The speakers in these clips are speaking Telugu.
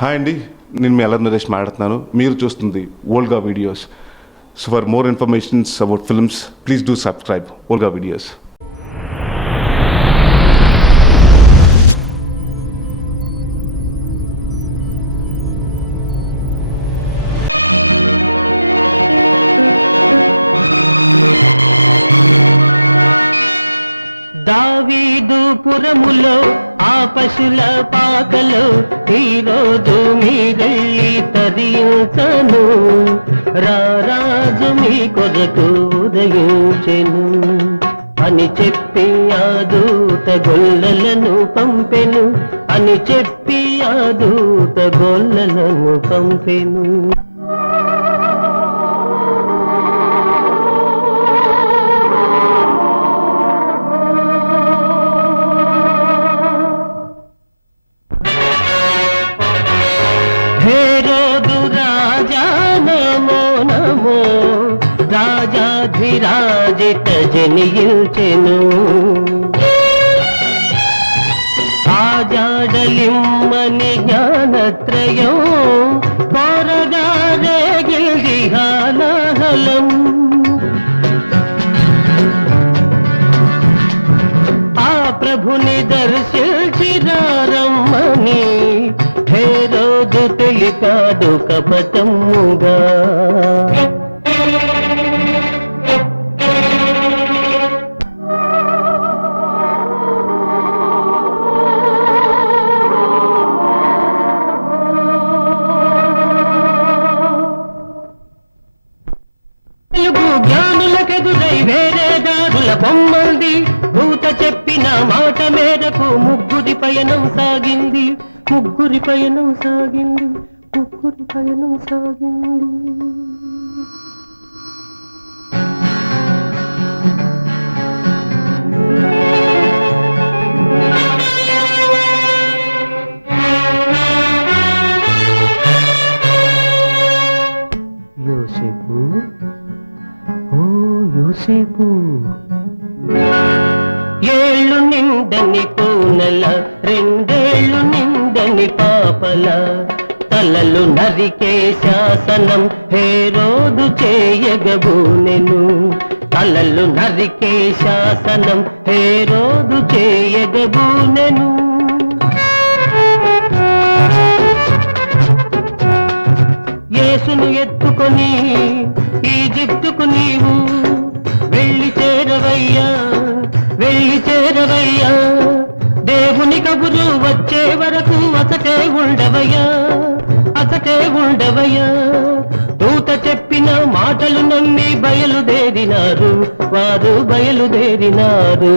హాయ్ అండి, నేను మీ అల్లరి నరేష్ మాట్లాడుతున్నాను. మీరు చూస్తుంది Olga videos. So for more informations about films please do subscribe Olga videos. దావీదుపురములో ఆ పశుల పాకలో ఈరోజు మీరెళ్ళి తరించను, రారాజు మీ కొరకు ఉదయించెను అని చెప్పి ఆ దూత గొల్లలను పంపెను, అని చెప్పి ఆ దూత గొల్లలను పంపెను. రాజాధిరాజిత జనియించెను, ఆజాడలిమ్మని జ్ఞానత్రయం కోరగా రేగిల్ది హాలాహలం. ఆ ప్రభుని దర్శించిరారమ్మని హేరోదు తెలిపాడు కపటముగా. జ్ఞానులకెదురై వేరే దారుల బొమ్మల్ది, భూత చెప్పిన మాట మేరకు ముగ్గురి పయనం సాగింది, ముగ్గురి పయనం సాగింది, ముగ్గురి పయనం సాగింది. యోసేపు, ఓ యోసేపు, ఏళ్ళు నిండని కూనల రెండేళ్ళు నిండని పాపల తలలు నరికే శాసనం హేరోదు చేయగబూనెను, తలలు నరికే శాసనం హేరోదు చేయగబూనెను. యేసును ఎత్తుకొని ఈజిప్టుకు నీవు వెళ్ళి చేరవయ్యా, వెళ్ళి చేరవయ్యా, దేవుని కబురు వచ్చే వరకు అసటే ఉండవయ్యా, అసటే ఉండవయ్యా. దూత చెప్పిన మాటలు నమ్మి బయలుదేరినారు, వారు బయలుదేరినారు.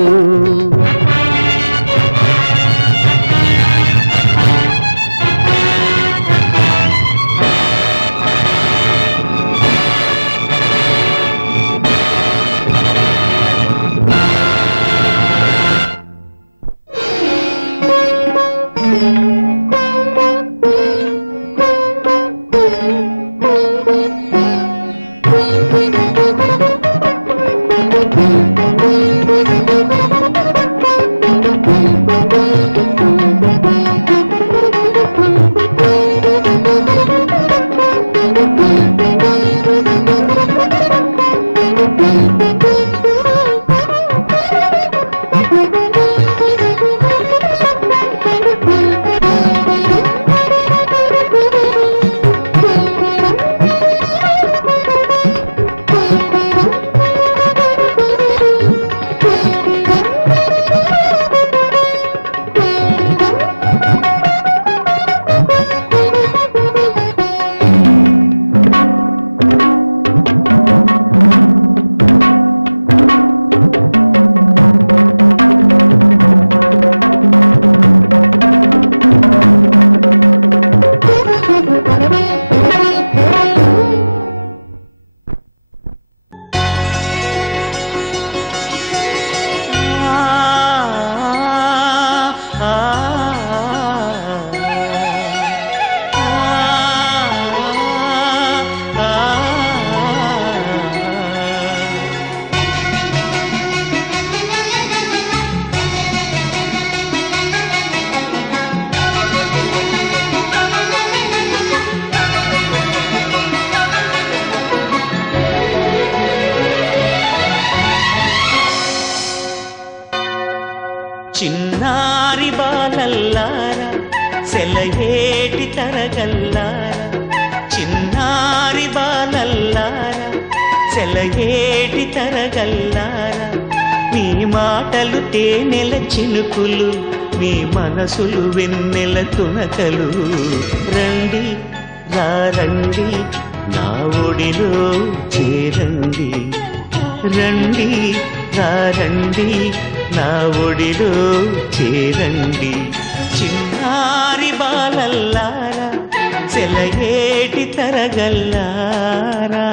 తరగల్లారా చిన్నారి బాలల్లారా సెలయేటి తరగల్లారా మీ మాటలు తేనెల చినుకులు మీ మనసులు వెన్నెల తునకలు రండి రండి నా ఒడిలో చేరండి రండి రండి నా ఒడిలో చేరండి చిన్నారి బాలల్లారా సెలయేటి తరగల్లారా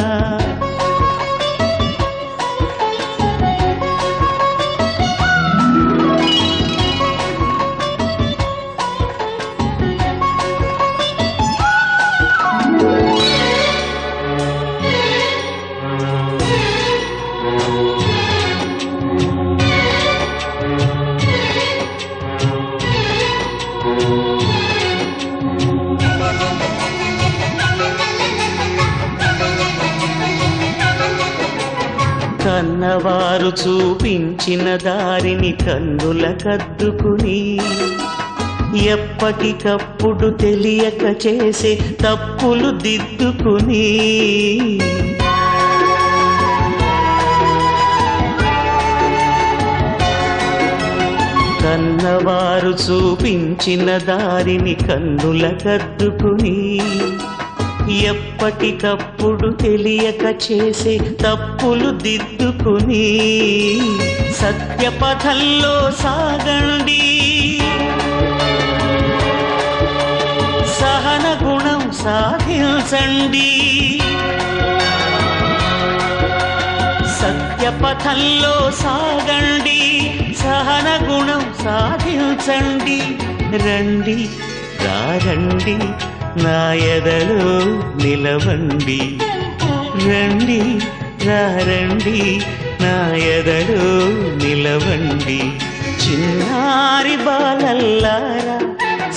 కన్నవారు చూపించిన దారిని కన్నుల కద్దుకుని ఎప్పటికప్పుడు తెలియక చేసే తప్పులు దిద్దుకుని కన్నవారు చూపించిన దారిని కన్నుల కద్దుకుని ఎప్పటికప్పుడు తెలియక చేసే తప్పులు దిద్దుకుని సత్యపథంలో సాగండి సహన గుణం సాధించండి సత్యపథంలో సాగండి సహన గుణం సాధించండి రండి రండి నా ఎదలో నిలవండి రండి రండి నా ఎదలో నిలవండి చిన్నారి బాలల్లారా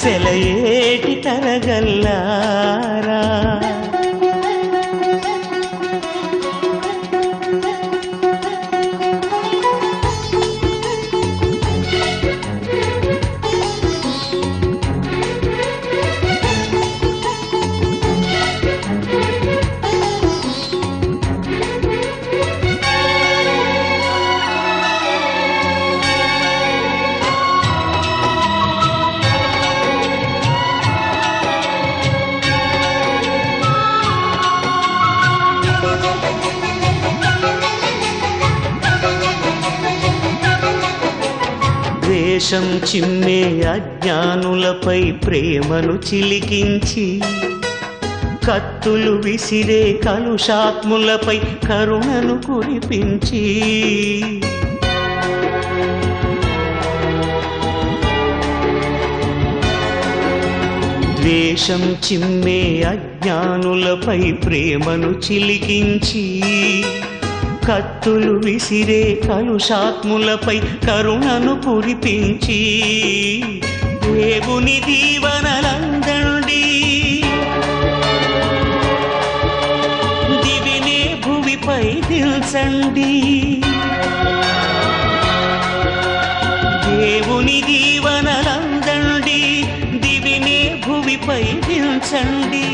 సెలయేటి తరగల్లారా ద్వేషం చిమ్మే అజ్ఞానులపై ప్రేమను చిలికించి కత్తులు విసిరే కలుషాత్ములపై కరుణను కురిపించి ద్వేషం చిమ్మే అజ్ఞానులపై ప్రేమను చిలికించి కత్తులు విసిరే కలుషాత్ములపై కరుణను కురిపించి దేవుని దీవనలందండి దివినే భువిపై దిల్చండి దేవుని దీవనలందండి దివినే భువిపై దిల్చండి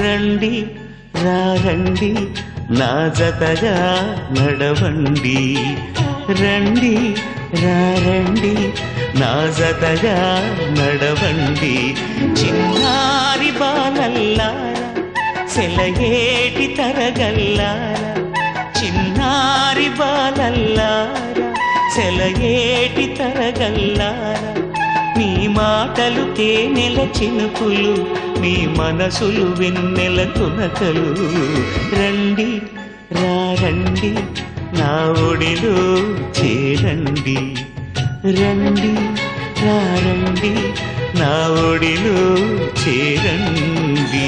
రండి రండి నా జతగా నడవండి రండి రండి నా జతగా నడవండి చిన్నారి బాలల్లారా సెలయేటి తరగల్లారా చిన్నారి బాలల్లారా సెలయేటి తరగల్లారా మీ మాటలు తేనెల చినుకులు మీ మనసులు వెన్నెల తునకలు రండి రండి నా ఒడిలో చేరండి రండి రండి నా ఒడిలో చేరండి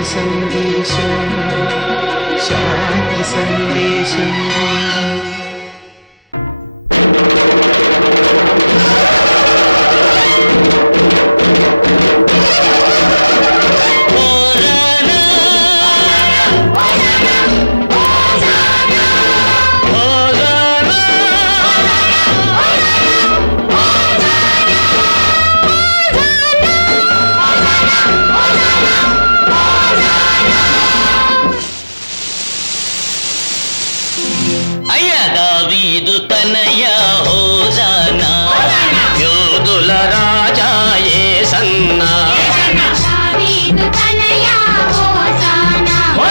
శాంతి సందేశం శాంతి సందేశం దావీదు తనయ హోజానా యోధుల రాజా యేసన్నా దావీదు తనయ హోజానా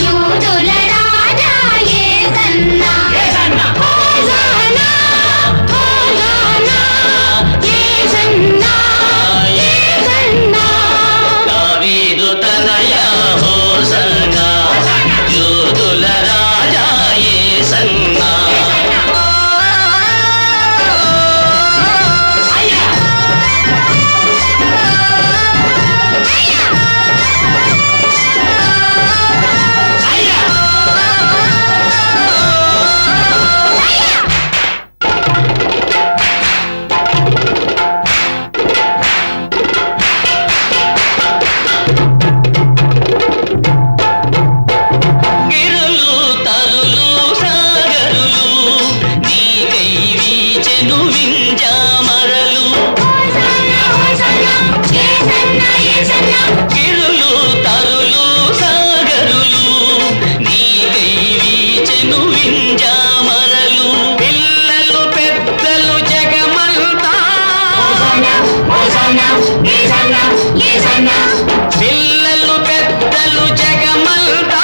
యోధుల రాజా యేసన్నా హోజానా హోజానా యేసన్నా యేసన్నా దావీదు తనయ హోజానా యోధుల రాజా యేసన్నా పిల్లలు పెద్దలు జగమంతా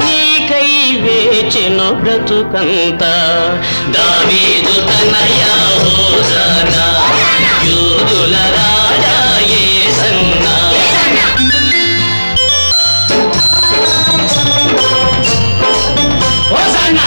నీకై వేచెను బ్రతుకంతా దావీదు తనయ హోజానా యూదుల రాజా యేసన్నా హోజానా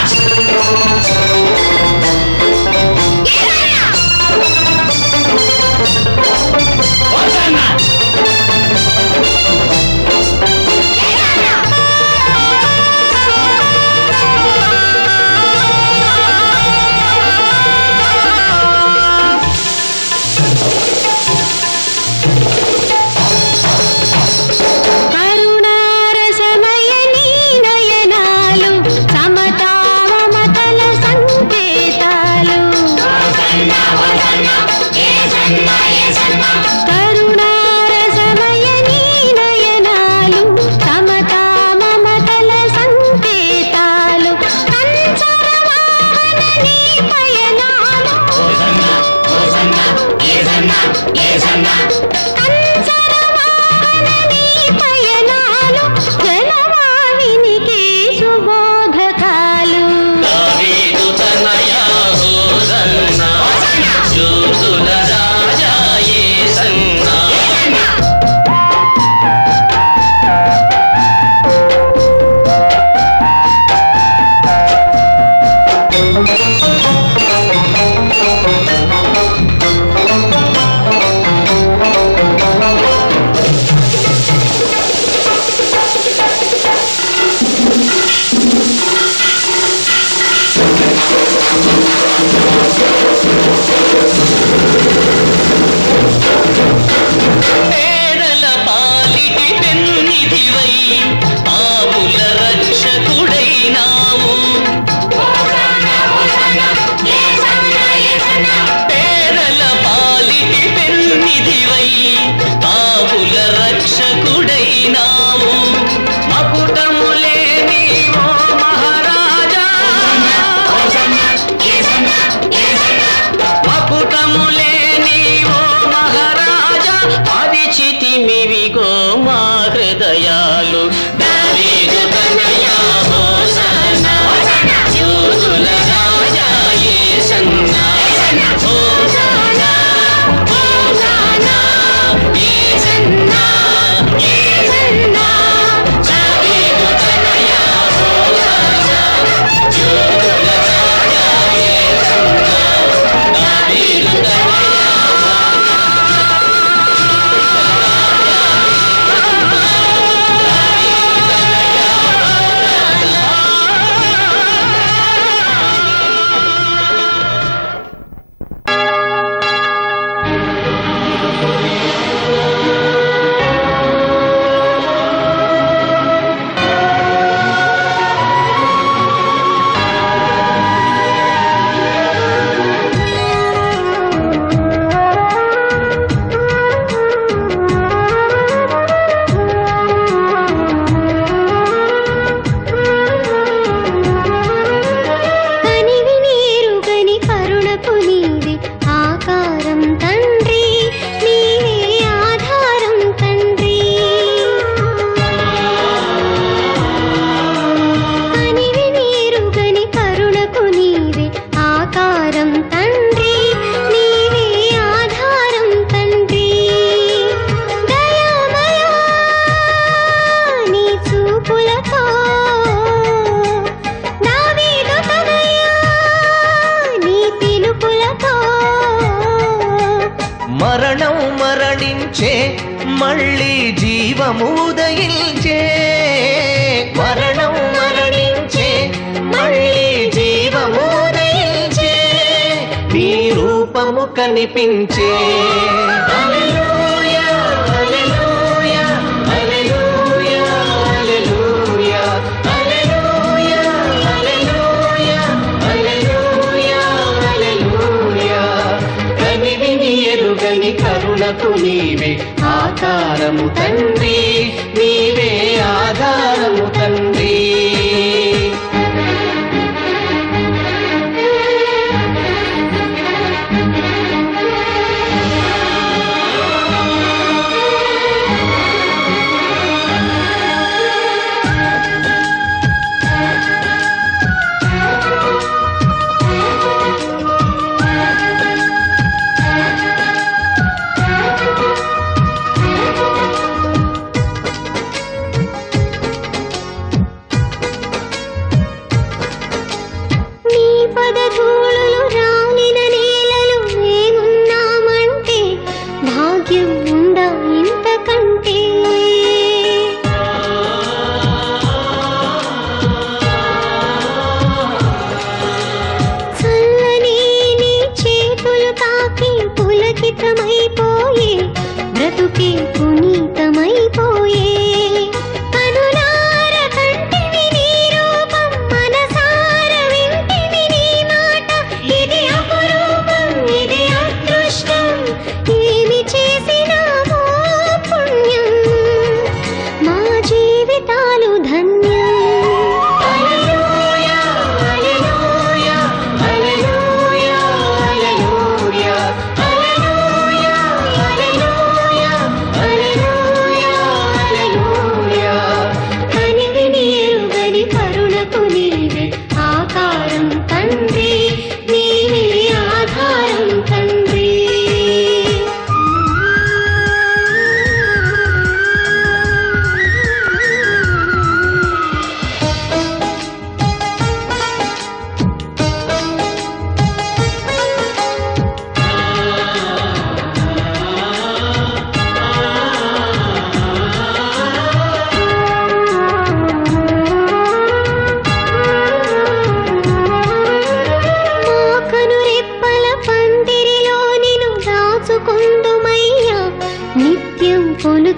మళ్ళీ జీవము ఉదయించే, మరణం మరణించే మళ్ళీ జీవము ఉదయించే, నీ రూపము కనిపించే. హల్లెలూయా హల్లెలూయా హల్లెలూయా హల్లెలూయా హల్లెలూయా హల్లెలూయా హల్లెలూయా హల్లెలూయా. కని విని ఎరుగని కరుణకు నీవే ఆధారము తండ్రి, నీవే ఆధారము తండ్రి.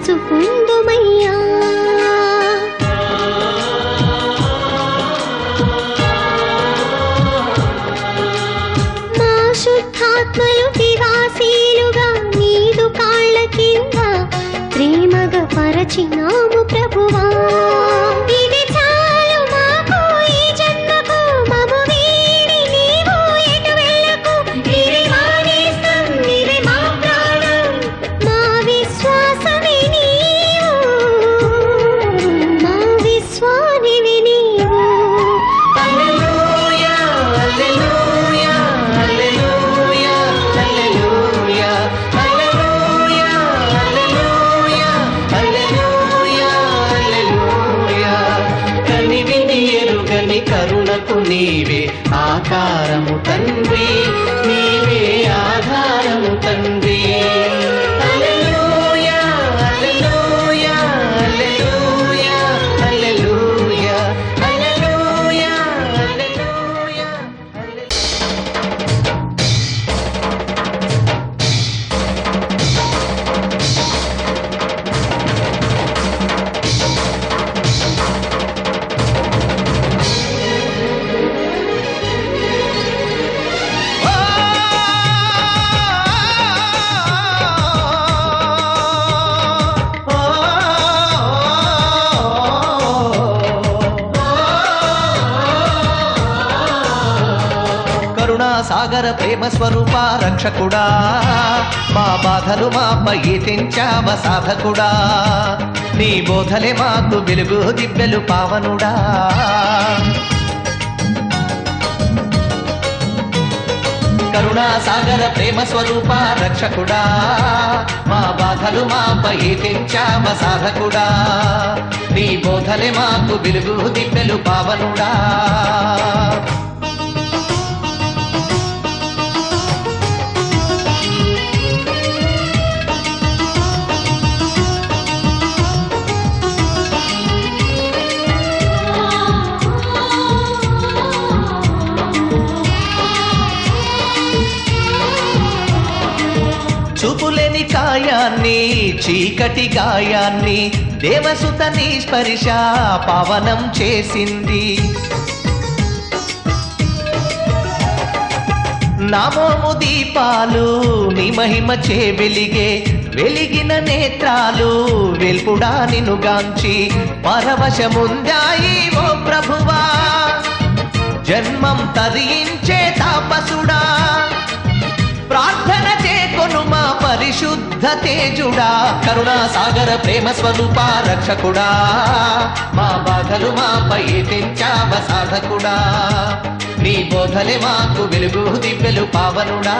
కొలుచుకుందుమయ్యా. మా శుద్ధాత్మలు నివాసీలుగా నీదు కాళ్ళ కింద ప్రేమగా పరచినాము ప్రభువా. ఇది చాలు మాకు ఈ జన్మకు, మము వీడి నీవు ఎటు వెళ్ళకు. నీవే మా నేస్తం, నీవే మా ప్రాణం, మా విశ్వాసమే నీవు, మా విశ్వానివి నీవు. హల్లెలూయా హల్లెలూయా హల్లెలూయా హల్లెలూయా హల్లెలూయా హల్లెలూయా హల్లెలూయా హల్లెలూయా. కనివిని ఎరుగని కరుణకు నీవే ఆకారము తండ్రి, నీవే ఆధారము తండ్రి. హల్లెలూయా హల్లెలూయా హల్లెలూయా హల్లెలూయా హల్లెలూయా హల్లెలూయా హల్లెలూయా. కరుణా సాగర ప్రేమ స్వరూప రక్షకుడా, మా బాధలు మాపై తెంచావ సాధకుడా. నీ బోధలే మాకు వెలుగు దివ్యలు పావనుడా. కరుణా సాగర ప్రేమ స్వరూప రక్షకుడా, మా బాధలు మాపై తెంచావ సాధకుడా. నీ బోధలే మాకు వెలుగు దివ్యలు పావనుడా. జగాన్ని చీకటి గాయాన్ని దేవసుత నీ స్పర్శ పవనం చేసింది. నామోము దీపాలు నీ మహిమ చే వెలిగిన నేత్రాలు వెల్పుడా నిన్ను గాంచి పరవశముందాయి ఓ ప్రభువా. జన్మం తరించే తాపసుడా ప్రార్థన చేకొను మా పరిశుద్ధ తేజుడా. కరుణా సాగర ప్రేమ స్వరూప రక్షకుడా మా బాధలు మాపై తెంచావ సాధకుడా. నీ బోధలే మాకు వెలుగు దివ్యలు పావనుడా.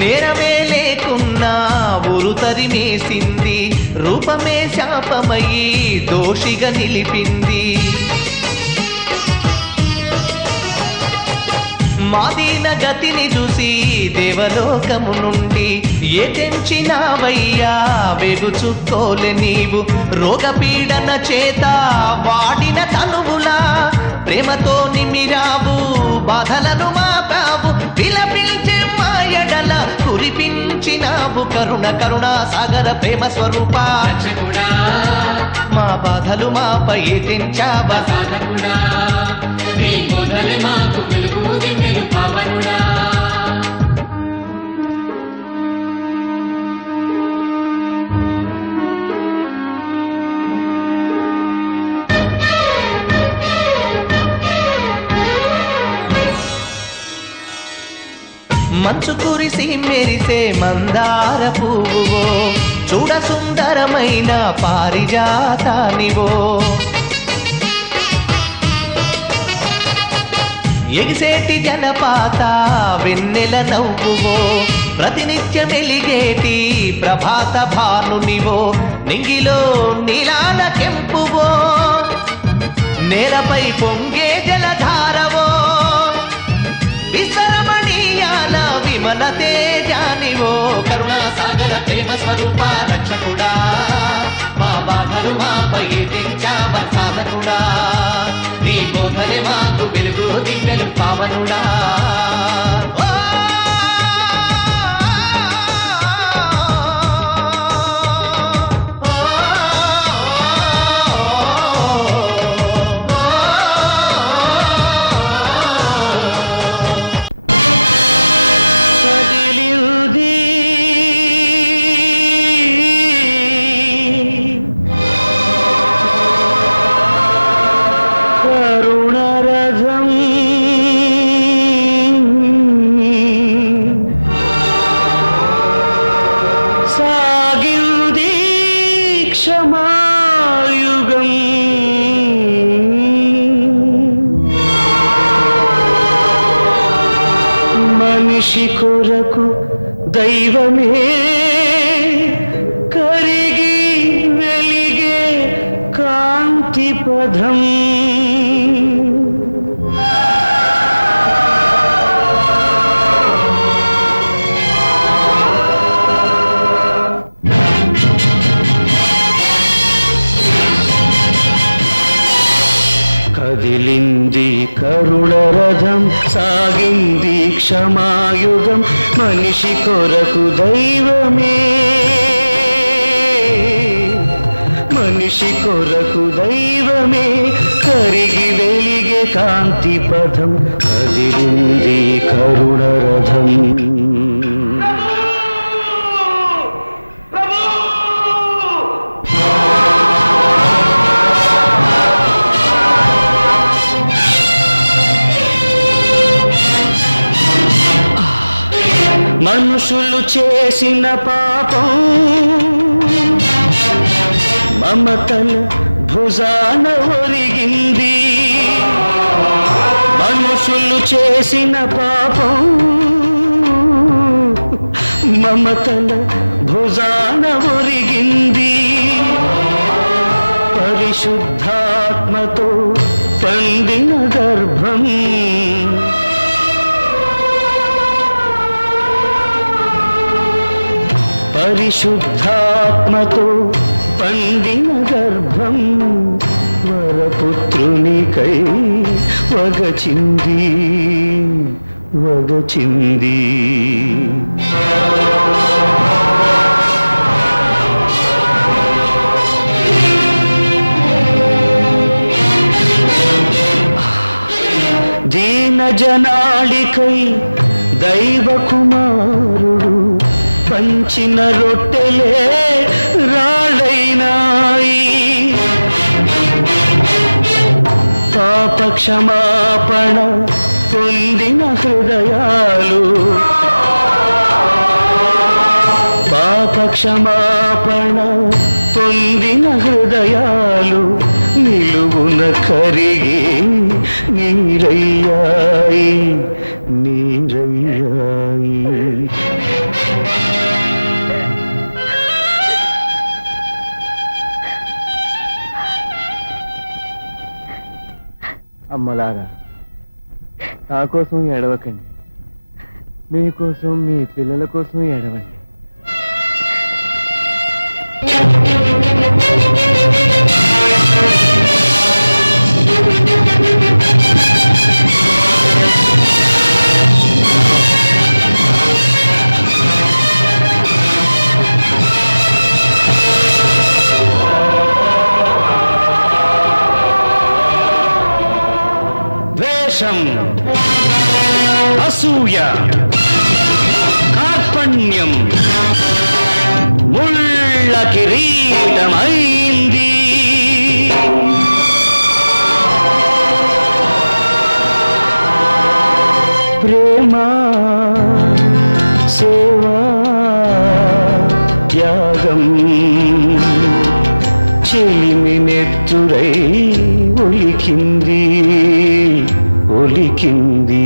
నేరమే లేకున్నా ఊరు తరిమేసింది, రూపమే శాపమయ్యి దోషిగా నిలిపింది. మాదీన గతిని చూసి దేవలోకము నుండి ఏ తెంచినావయ్యా వెగు చుక్కోలే నీవు. రోగపీడన చేత వాడిన తనువులా ప్రేమతో నిమిరావు బాధలను మాపావు. విలపించే మాయడల కురిపించినావు కరుణా సాగర ప్రేమ స్వరూప రక్షకుడా. మా బాధలు మాపై తెంచావ సాధకుడా. నీ బోధలే మాకు వెలుగు దివ్యలు పావనుడా. మంచు కురిసి మెరిసే మందార పువ్వువో, చూడ సుందరమైన పారిజాతానివో. ఎగిసేటి జలపాత వెన్నెల నవ్వువో, ప్రతినిత్యం ఎలిగేటి ప్రభాత భానునివో. నింగిలో నీలాల కెంపువో, నేలపై పొంగే జలధారవో. విశ్వరమణీయాల విమల తేజానివో. కరుణా సాగర ప్రేమ స్వరూప రక్షకుడా మా బాధలు మాపై తెంచావ సాధకుడా. నీ బోధలే మాకు వెలుగు దివ్యలు పావనుడా. క్షమాయుగం మనిషి కొరకు దైవమే కరిగి వెలిగే కాంతి పదం. కదిలింది కరుణ రథం సాగింది క్షమాయుగం మనిషి కొరకు దైవమే మనిషి కొరకు దైవమే కరిగి వెలిగే కాంతి పథం కదిలింది కరుణ రథం మనుషులు చేసిన పాపం మమతల భుజాన ఒరిగింది మనుషులు చేసిన పాపం మమతల భుజాన ఒరిగింది పరిశుద్ధాత్మతో పండిన గర్భం పరిశుద్ధాత్మతో పండిన గర్భం వరపుత్రునికై వగచింది వగచింది దీన జనాళికై దైవ కుమారుడు పంచిన రొట్టెలే రాళ్ళైనాయి పాప క్షమాపణ పొందిన హృదయాలు పాప క్షమాపణ పొందిన హృదయాలు నిలువున కరిగి నీరయ్యాయి నీరయ్యాయి అమ్మలారా నా కోసం ఏడవకండి మీకోసం మీ పిల్లల కోసం ఏడవండి ద్వేషం అసూయ కార్పణ్యం ముళ్ళ కిరీటమైంది ప్రేమ సేవా త్యాగం చెలిమి నెత్తురై ఒలికింది ఒలికింది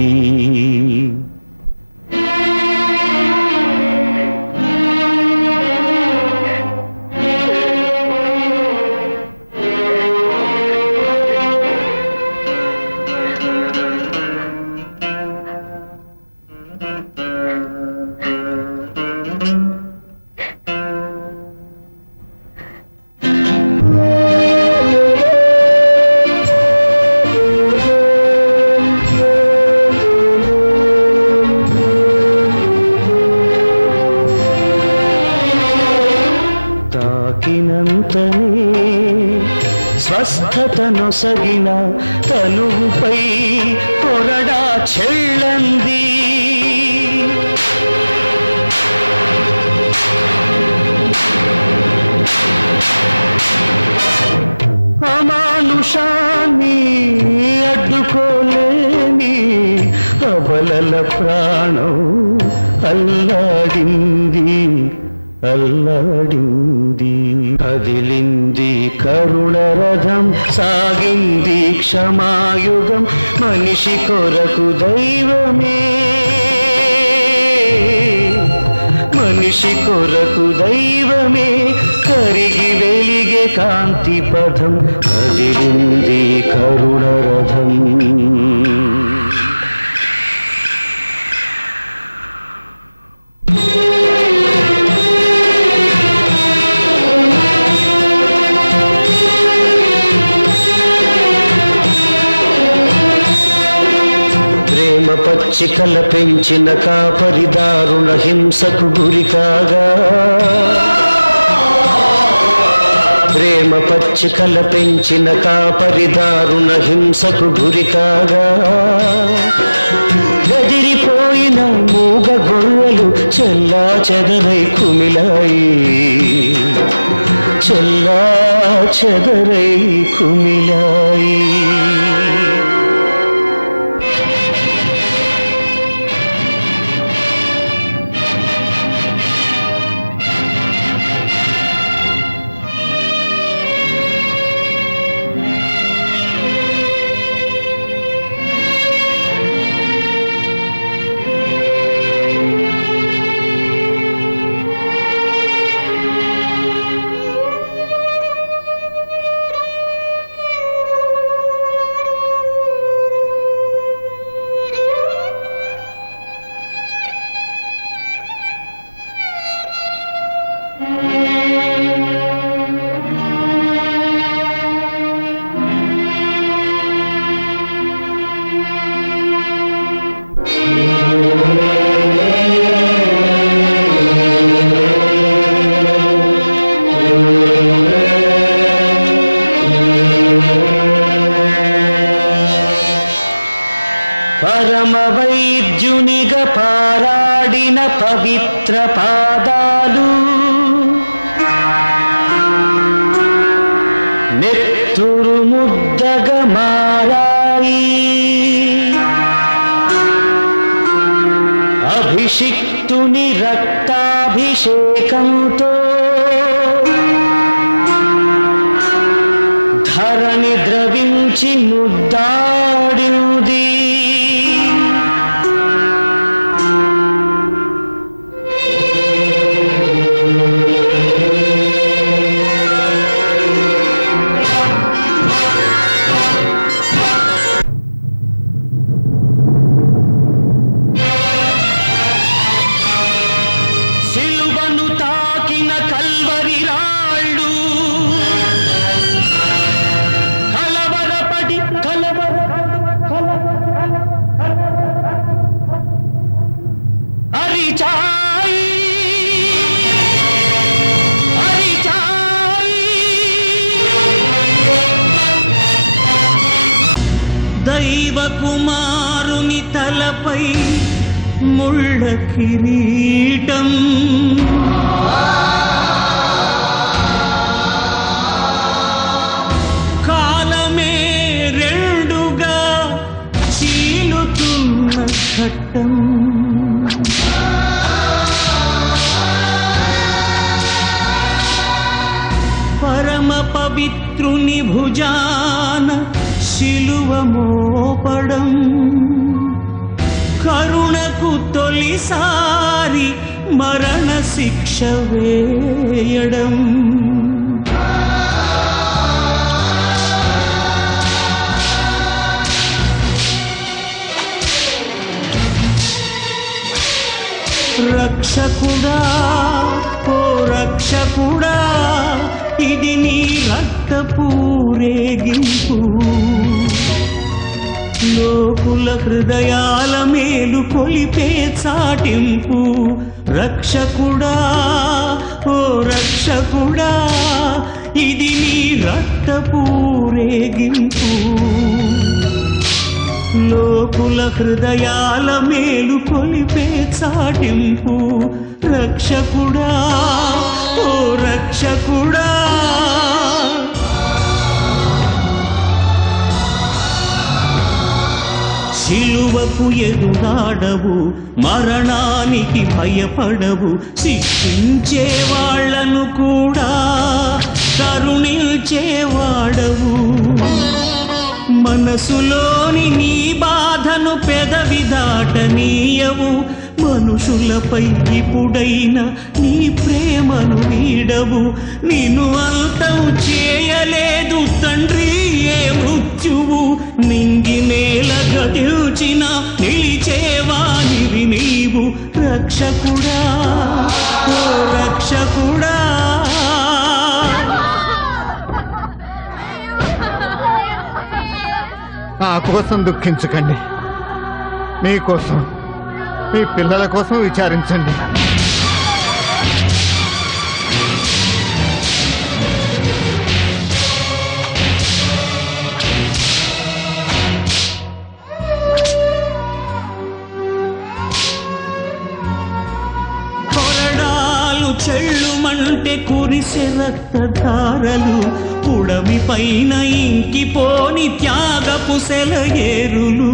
తాకినంతనే స్వస్థతను సగిన తనువుపై కొరడా చెళ్ళంది అమానుషాన్ని అడ్డుకోలేని అబలల ప్రాణం అల్లాడింది అల్లాడింది కదిలింది కరుణ రథం సాగింది క్షమాయుగం మనిషి కొరకు దైవమే మనిషి కొరకు దైవమే కరిగి వెలిగే కాంతి పథం కదిలింది కరుణ రథం పచ్చికల పెంచిన కాపరిదారుణ హింసకు గురి కాగా ప్రేమ పచ్చికల పెంచిన కాపరిదారుణ హింసకు గురి కాగా గదిరిపోయిన మూగ గొర్రెలు చెల్లా చెదరై కుమిలాయి చెల్లా చెదరై కుమిలాయి. పరమ వైద్యునిగా పారాడిన పవిత్ర పాదాలు నెత్తురు ముద్దగా మారాయి. అభిషిక్తుని రక్తాభిషేకంతో ధరణి ద్రవించి ముద్దాడింది. సిలువను తాకిన కల్వరి రాళ్ళు కలవరపడి అరిచాయి దైవ కుమారుని తలపై ముళ్ళ కిరీటం కాలమే రెండుగా చీలుతున్న ఘట్టం. పరమ పవిత్రుని భుజాన శిలువ మోపడం కరుణకు తొలిసారి మరణ శిక్ష వేయడం. రక్షకుడా ఓ రక్షకుడా ఇది నీ రక్తపూరేగింపు లోకుల హృదయాల మేలు కొలిపే చాటింపు. రక్షకుడా ఓ రక్షకుడా ఇది నీ రక్తపూరేగింపు లోకుల హృదయాల మేలు కొలిపే చాటింపు. రక్షకుడా ఓ రక్షకుడా శిలువకు ఎదురాడవు మరణానికి భయపడవు శిక్షించే వాళ్లను కూడా కరుణించేవాడవు. మనసులోని నీ బాధను పెదవి దాటనీయవు మనుషులపై ఇప్పుడైనా నీ ప్రేమను వీడవు. నిన్ను అంతం చేయలేదు తండ్రి ఏ మృత్యువు నింగి నేల గదిల్చిన నిలిచేవానివి నీవు. రక్షకుడా ఓ రక్షకుడా నా కోసం దుఃఖించకండి, మీకోసం, మీ పిల్లల కోసం విచారించండి. చెళ్ళుమంటే కురిసె రక్తధారలు, పుడమి పైన ఇంకిపోని త్యాగపు సెలయేరులు.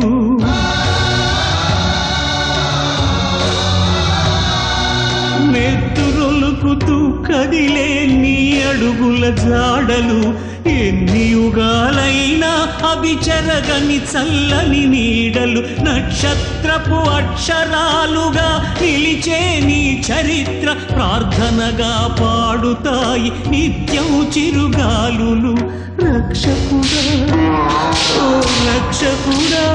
నెత్తురొలుకుతూ కదిలే నీ అడుగుల జాడలు, ఎన్ని యుగాలైనా అభిచరగని చల్లని నీడలు, నక్షత్రపు అక్షరాలుగా నిలిచే నీ చరిత్ర ప్రార్థనగా పాడుతాయి నిత్యం చిరుగాలులు. రక్షకుడా, ఓ రక్షకుడా,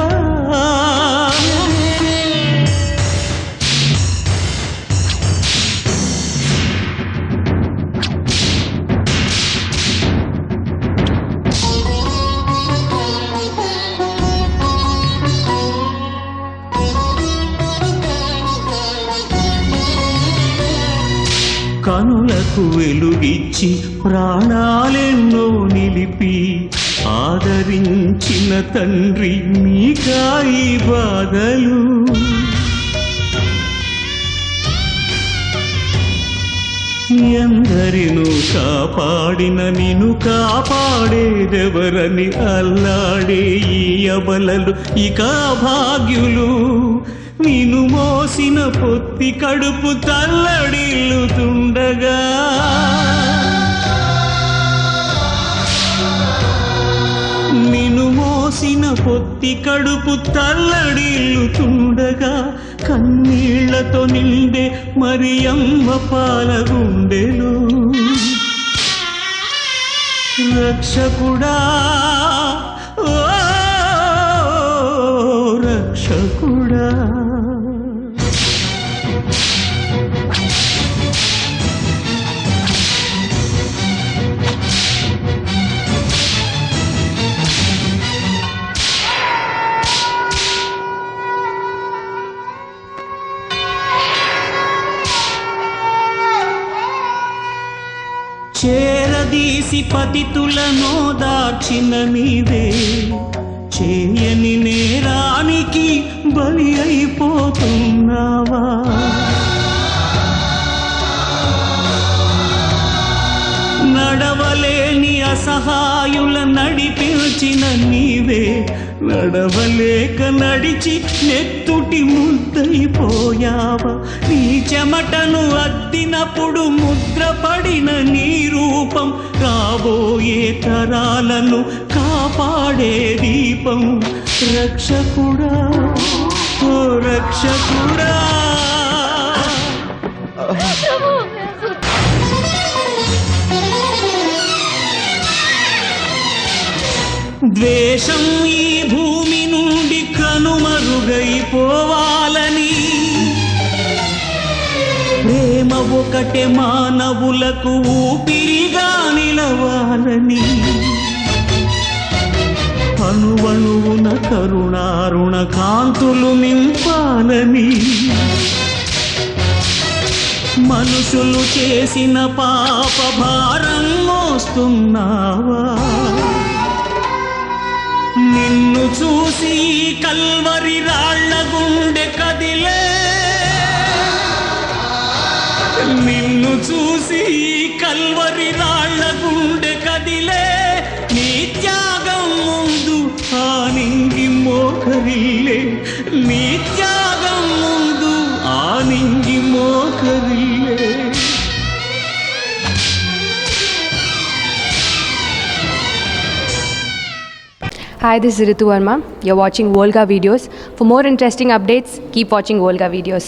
కనులకు వెలుగిచ్చి ప్రాణాలెన్నో నిలిపి ఆదరించిన తండ్రి నీకాయి బాధలు. ఎందరిను కాపాడిన నిన్ను కాపాడేదెవరని అల్లాడే ఈ అబలలు ఇక భాగ్యులు. నిన్ను మోసిన పొత్తి కడుపు తల్లడిల్లుతుండగా, నిన్ను మోసిన పొత్తి కడుపు తల్లడిల్లుతుండగా, కన్నీళ్లతో నిండే మరియమ్మ పాల గుండెలు. రక్షకుడా, ఓ రక్షకుడా, చేరదీసి పతితులను దార్చిన నీవే, చేయని నేరానికి బలి అయిపోతున్నావా? నడవలేని అసహాయుల నడిపించిన నీవే, నడవలేక నడిచి నెత్తుటి ముద్దయిపోయావా? నీ చెమటను అద్దినప్పుడు ముద్రపడిన నీ రూపం రాబోయే తరాలను కాపాడే దీపం. రక్షకుడా, ఓ రక్షకుడా, ద్వేషం ఈ భూమి నుండి కనుమరుగైపోవాలని, ప్రేమ ఒకటే మానవులకు ఊపిరిగా నిలవాలని, అణువణువున కరుణారుణ కాంతులు నింపాలని, మనుషులు చేసిన పాప భారం మోస్తున్నావా? నిన్ను చూసి కల్వరి రాళ్ల గుండె కదిలే, నిన్ను చూసి కల్వరి రాళ్ల గుండె కదిలే, నీ త్యాగం ముందు ఆనింగి మోకరిల్లే, నీ త్యాగం ముందు ఆనింగి మోకరిల్లే. Hi, this is Ritu Verma. You're watching Volga Videos. For more interesting updates, keep watching Volga Videos.